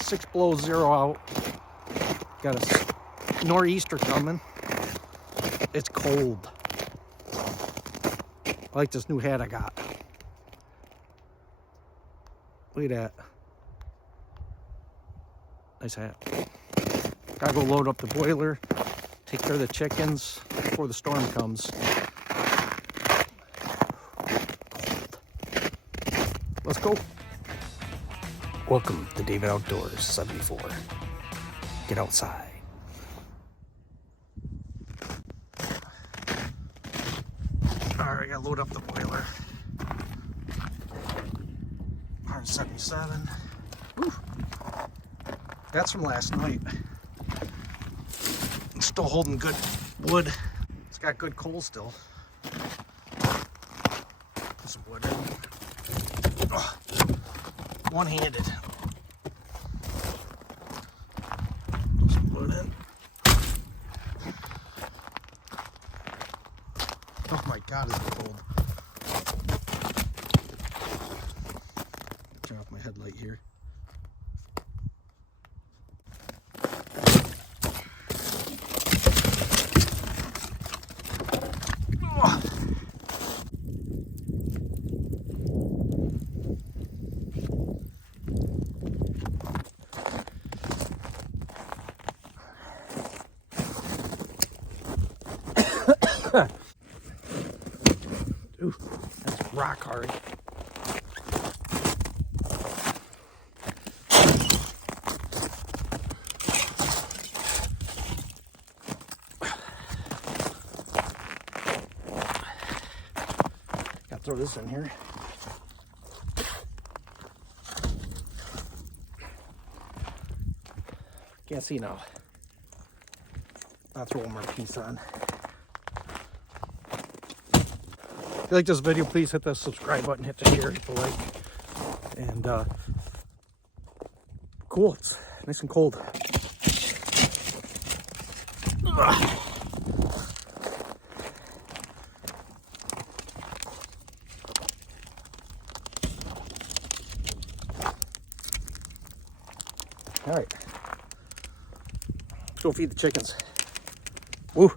6 below zero out. Got a nor'easter coming. It's cold. I like this new hat I got. Look at that. Nice hat. Gotta go load up the boiler, take care of the chickens before the storm comes. Cold. Let's go. Welcome to David Outdoors 74. Get outside. Alright, gotta load up the boiler. 177. Woo. That's from last night. It's still holding good wood. It's got good coal still. Put some wood in. Oh, one-handed. Put some wood in. Oh my God, is it cold. Turn off my headlight here. Ooh, that's rock hard. Gotta throw this in here. Can't see now. I'll throw one more piece on. If you like this video, please hit the subscribe button, hit the share, hit the like. And cool, it's nice and cold. Ugh. All right, let's go feed the chickens. Woo.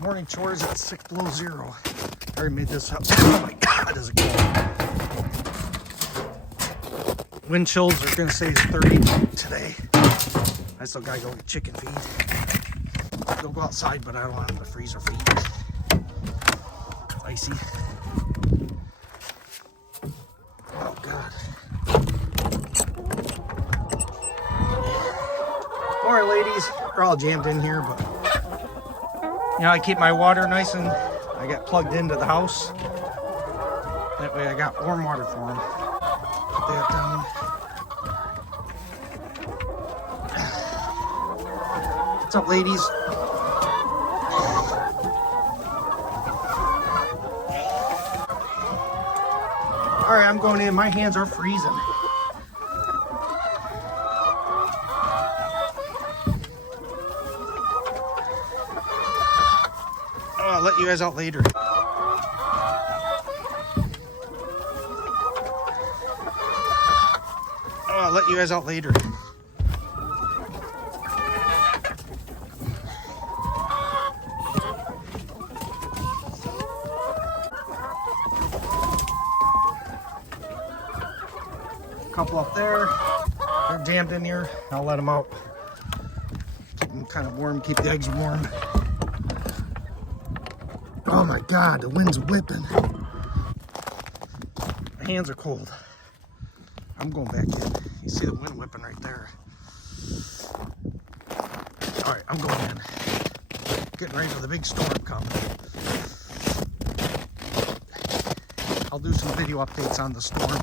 Morning chores at 6 below zero. I already made this up. Oh my God, is it cold. Wind chills are gonna say it's 30 today. I still gotta go get chicken feed. They'll go outside, but I don't want them to freeze their feet. It's icy. Oh God. Alright ladies, we're all jammed in here, but you know, I keep my water nice and I got plugged into the house. That way I got warm water for them. Put that down. What's up, ladies? All right, I'm going in. My hands are freezing. I'll let you guys out later. I'll let you guys out later. Couple up there. They're jammed in here. I'll let them out. Keep them kind of warm, keep the eggs warm. Oh my God, the wind's whipping. My hands are cold. I'm going back in. You see the wind whipping right there. All right, I'm going in. Getting ready for the big storm coming. I'll do some video updates on the storm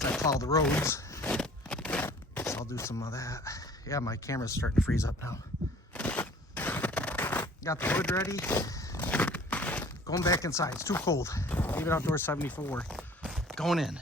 as I plow the roads. So I'll do some of that. Yeah, my camera's starting to freeze up now. Got the wood ready. Going back inside. It's too cold. David Outdoors 74. Going in.